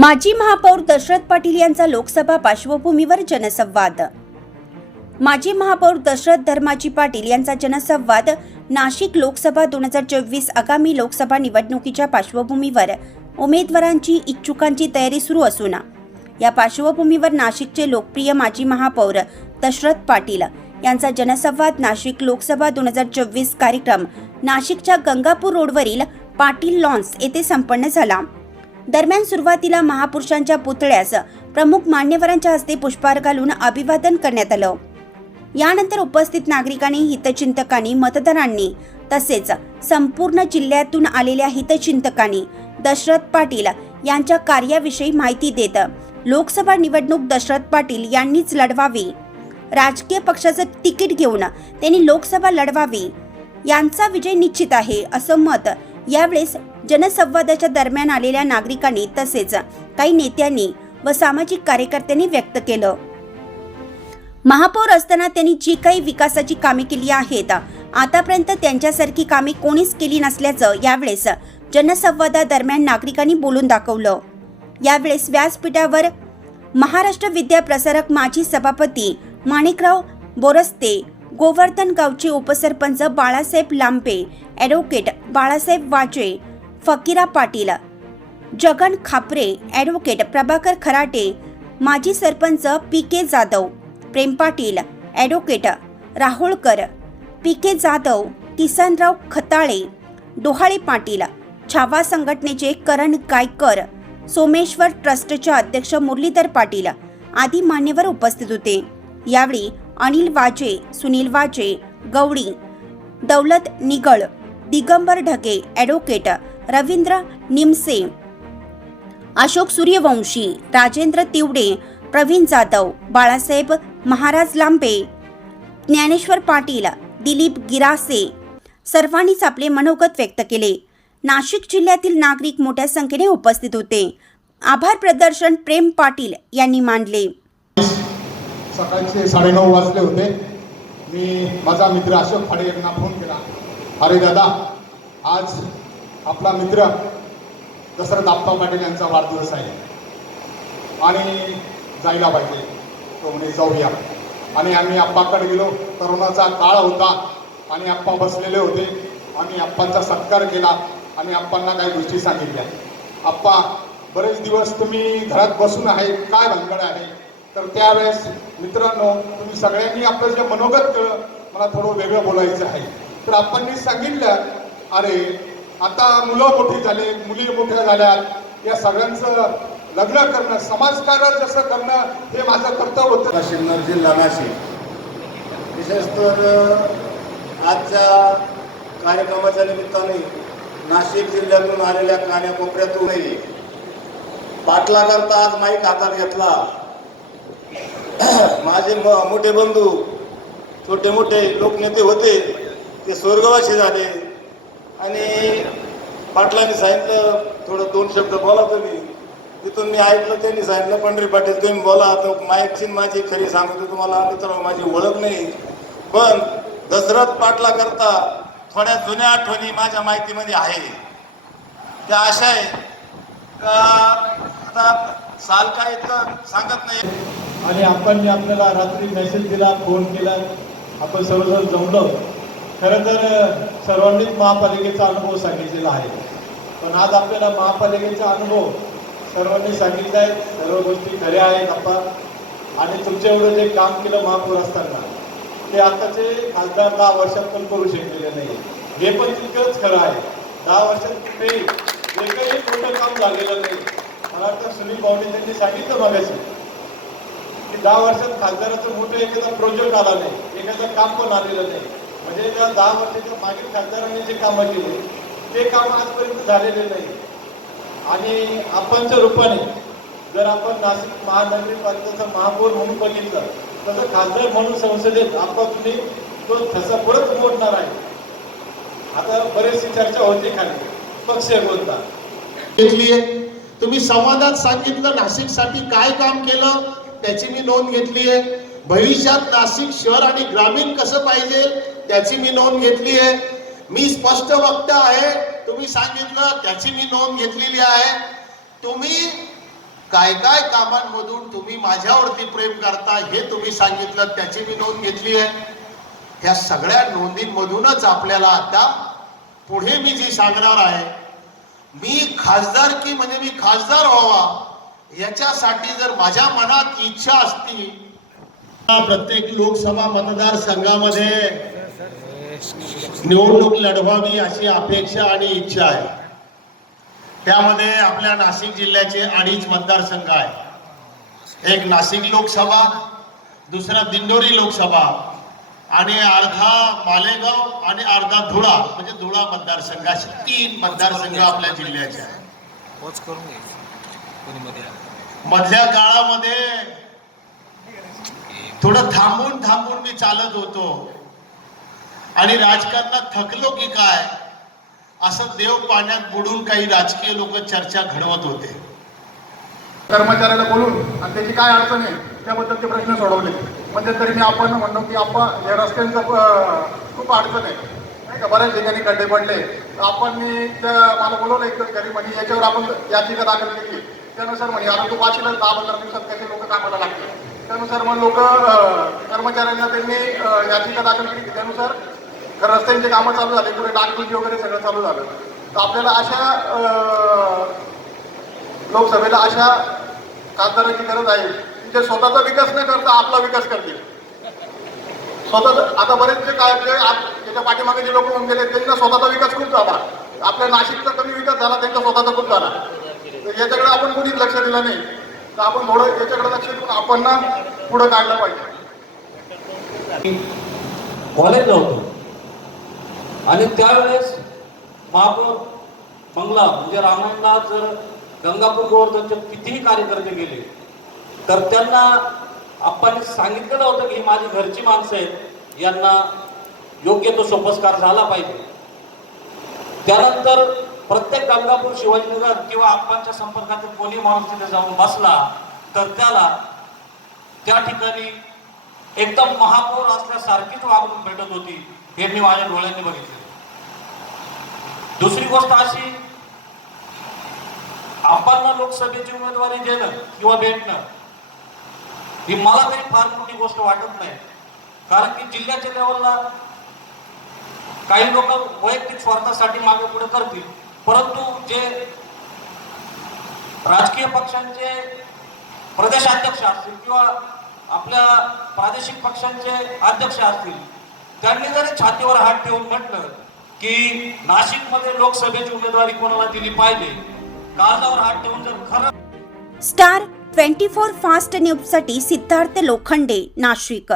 माजी महापौर दशरथ पाटील यांचा लोकसभा पार्श्वभूमीवर जनसंवाद. माजी महापौर दशरथ धर्माजी पाटील यांचा जनसंवाद नाशिक लोकसभा दोन हजार चोवीस आगामी लोकसभा निवडणुकीच्या पार्श्वभूमीवर. उमेदवारांची इच्छुकांची तयारी सुरू असून या पार्श्वभूमीवर नाशिकचे लोकप्रिय माजी महापौर दशरथ पाटील यांचा जनसंवाद नाशिक लोकसभा दोन हजार चोवीस कार्यक्रम नाशिकच्या गंगापूर रोडवरील पाटील लॉन्स येथे संपन्न झाला. दरम्यान सुरुवातीला महापुरुषांच्या पुतळ्यास प्रमुख मान्यवरांच्या हस्ते पुष्पहार घालून अभिवादन करण्यात आलं. यानंतर उपस्थित नागरिकांनी हितचिंतकांनी मतदारांनी तसेच संपूर्ण जिल्ह्यातून आलेल्या हितचिंतकांनी दशरथ पाटील यांच्या कार्याविषयी माहिती देत लोकसभा निवडणूक दशरथ पाटील यांनीच लढवावी. राजकीय पक्षाचं तिकीट घेऊन त्यांनी लोकसभा लढवावी. यांचा विजय निश्चित आहे असं मत यावेळेस जनसंवादाच्या दरम्यान आलेल्या नागरिकांनी तसेच काही नेत्यांनी व सामाजिक कार्यकर्त्यांनी व्यक्त केलं. महापौर असताना त्यांनी जी काही विकासाची कामे केली आहेत आतापर्यंत त्यांच्यासारखी कामे कोणीच केली नसल्याचं यावेळेस जनसंवादादरम्यान नागरिकांनी बोलून दाखवलं. यावेळेस व्यासपीठावर महाराष्ट्र विद्या प्रसारक माजी सभापती माणिकराव बोरस्ते गोवर्धन गावचे उपसरपंच बाळासाहेब लांबे ॲडव्होकेट बाळासाहेब वाजे फकीरा पाटील. जगन खापरे ॲडव्होकेट प्रभाकर खराटे माजी sarpanch P K Jadhav. Prem Patil advocate Rahulkar. P K Jadhav Kisanrao Khatale Dohale Patil. Chhava संघटनेचे करण गायकर सोमेश्वर ट्रस्टचे अध्यक्ष मुरलीधर पाटील आदी मान्यवर उपस्थित होते. यावेळी अनिल वाजे सुनील वाजे गवळी दौलत निगळ दिगंबर ढगे ॲडव्होकेट रवींद्र निमसे अशोक सूर्यवंशी राजेंद्र तिवडे प्रवीण जाधव बाळासाहेब महाराज लांबे ज्ञानेश्वर पाटील दिलीप गिरासे सर्वांनीच आपले मनोगत व्यक्त केले. नाशिक जिल्ह्यातील नागरिक मोठ्या संख्येने उपस्थित होते. आभार प्रदर्शन प्रेम पाटील यांनी मांडले. सकाळचे साडेनऊ वाजले होते. मी माझा मित्र अशोक फाडे यांना फोन केला. अरे दादा आज आपला मित्र दसरथ आप्पा पाटील यांचा वाढदिवस आहे. आणि जायला पाहिजे तो म्हणे जाऊया. आणि आम्ही आप्पाकडे गेलो. करोनाचा काळ होता. आणि आप्पा बसलेले होते. आम्ही आप्पांचा सत्कार केला. आणि आप्पांना काही गोष्टी सांगितल्या. आप्पा बरेच दिवस तुम्ही घरात बसून आहे. काय भानगड आहे? तर त्यावेळेस मित्रांनो तुम्ही सगळ्यांनी आपलं जे मनोगत केलं मला थोडं वेगळं बोलायचं आहे. तर आपण सांगितलं अरे आता मुलं मोठी झाली मुली मोठ्या झाल्यात या सगळ्यांचं लग्न करणं समाजकारण जसं करणं हे माझं कर्तव्य होतं. आपला सिन्नर जिल्हा नाशिक विशेष तर आजच्या कार्यक्रमाच्या निमित्ताने नाशिक जिल्ह्यातून आलेल्या काण्याकोपऱ्यातूनही पाटलाकरता आज माईक हातात घेतला. माझे म- मोठे बंधू छोटे मोठे लोकनेते होते ते स्वर्गवासी झाले. आणि पाटलांनी सांगितलं थोडं दोन शब्द बोला तुम्ही. तिथून मी ऐकलं त्यांनी सांगितलं पंढरी पाटील तुम्ही बोला तर माईकची माझी खरी सांगतो तुम्हाला मित्र माझी ओळख नाही. पण दशरथ पाटला करता थोड्या जुन्या आठवणी माझ्या माहितीमध्ये आहे. त्या अशा आहे. का आता साल काय इतकं सांगत नाही. आणि आपण जे आपल्याला रात्री मेसेज दिला फोन केला आपण सर्वजण जमलो खरं तर सर्वांनीच महापालिकेचा अनुभव सांगितलेला आहे. पण आज आपल्याला महापालिकेचा अनुभव सर्वांनी सांगितलं आहे. सर्व गोष्टी खऱ्या आहेत आपण आणि तुमच्या एवढं जे काम केलं महापौर असताना ते आताचे खासदार दहा वर्षात पण करू शकलेले नाही हे पण तितकंच खरं आहे. दहा वर्षात कुठेही एकही मोठं काम झालेलं नाही. मला वाटतं सुनील भाऊने त्यांनी सांगितलं मागाशी की दहा वर्षात खासदाराचं मोठं एखादा प्रोजेक्ट आला नाही एखादं काम पण आलेलं नाही. म्हणजे त्या दहा वर्षाच्या मागील खासदारांनी जे कामं केली ते काम आजपर्यंत झालेले नाही. आणि आपणच्या रूपाने जर आपण नाशिक महानगरपालिकेचा महापौर म्हणून बघितलं तसं खासदार म्हणून संसदेत आपण तुम्ही तो ठसा परत मोडणार आहे. आता बरेचशी चर्चा होती खाली. पक्ष कोणता? घेतलीये तुम्ही संवादात सांगितलं नाशिकसाठी काय काम केलं त्याची मी नोंद घेतली आहे. भविष्यात नाशिक शहर आणि ग्रामीण कसं पाहिजे त्याची मी नोंद घेतली आहे. मी स्पष्ट वक्ता आहे. तुम्ही सांगितलं त्याची मी नोंद घेतलेली आहे. तुम्ही काय काय कामांमधून तुम्ही माझ्यावरती प्रेम करता हे तुम्ही सांगितलं त्याची मी नोंद घेतली आहे. ह्या सगळ्या नोंदींमधूनच आपल्याला आता पुढे मी जी सांगणार आहे मी खासदार की म्हणजे मी खासदार व्हावा याच्यासाठी जर माझ्या मनात इच्छा असती प्रत्येक लोकसभा मतदारसंघामध्ये निवडणूक लढवावी अशी अपेक्षा आणि इच्छा आहे. त्यामध्ये आपल्या नाशिक जिल्ह्याचे अडीच मतदारसंघ आहे एक नाशिक लोकसभा दुसरा दिंडोरी लोकसभा आणि अर्धा मालेगाव आणि अर्धा धुळा म्हणजे धुळा मतदारसंघ असे तीन मतदारसंघ आपल्या जिल्ह्याचे आहे मधल्या काळामध्ये थोडं थांबून थांबून मी चालत होतो. आणि राजकारणात थकलो की काय असं देव पाण्यात बुडून काही राजकीय लोक चर्चा घडवत होते. कर्मचाऱ्याला बोलून आणि त्याची काय अडचण आहे त्याबद्दल ते प्रश्न सोडवले. म्हणजे तरी मी आपण म्हणतो की आपण या रस्त्यांचं खूप अडचण आहे. नाही का? बऱ्याच ठिकाणी खड्डे पडले. तर आपण मी त्या मला बोलवलं एक घरी म्हणजे याच्यावर आपण याचिका दाखल केली. त्यानुसार म्हणजे आता तू वाचलं दहा पंधरा दिवसात त्याचे लोक कामाला लागतील त्यानुसार मग लोक कर्मचाऱ्यांना त्यांनी याचिका दाखल केली. त्यानुसार रस्त्यांचे कामं चालू झाले पुढे डागडुजी वगैरे सगळं चालू झालं. तर आपल्याला अशा लोकसभेला अशा खासदारांची गरज आहे की जे स्वतःचा विकास न करता आपला विकास करतील. स्वतः आता बरेचसे काय आप- त्याच्या पाठीमागे जे लोक होऊन गेले त्यांना स्वतःचा विकास खूप झाला. आपल्या नाशिकचा कमी विकास झाला त्यांचा स्वतःचा खूप झाला. तर याच्याकडे आपण कुणीच लक्ष दिलं नाही. तर आपण थोडं याच्याकडे लक्ष देऊन आपण ना पुढं काढलं पाहिजे. कॉलेजला होतो आणि त्यावेळेस महापौर बंगला म्हणजे रामायणला जर गंगापूर गोवर्धनचे कितीही कार्यकर्ते गेले तर त्यांना आपण सांगितलेलं होतं की माझी घरची माणसं आहेत यांना योग्य तो सोपस्कार झाला पाहिजे. त्यानंतर प्रत्येक गंगापूर शिवाजीनगर किंवा आप्पांच्या संपर्कातील कोणी माणूस तिथे जाऊन बसला तर त्याला त्या ठिकाणी एकदम महापौर असल्यासारखीच वागणूक भेटत होती हे मी माझ्या डोळ्यांनी बघितलं. दुसरी गोष्ट अशी आपण लोकसभेची उमेदवारी देणं किंवा भेटणं ही मला काही फार मोठी गोष्ट वाटत नाही. कारण की जिल्ह्याच्या लेवलला काही लोक वैयक्तिक स्वार्थासाठी मागे पुढे करतील. परंतु जे राजकीय पक्षांचे प्रदेशाध्यक्ष असतील किंवा आपल्या प्रादेशिक पक्षांचे अध्यक्ष असतील त्यांनी जरी छातीवर हात ठेवून म्हटलं की नाशिकमध्ये लोकसभेची उमेदवारी कोणाला दिली पाहिजे? काळजावर हात ठेवून जर खरं स्टार ट्वेंटी फोर फास्ट न्यूजसाठी सिद्धार्थ लोखंडे नाशिक.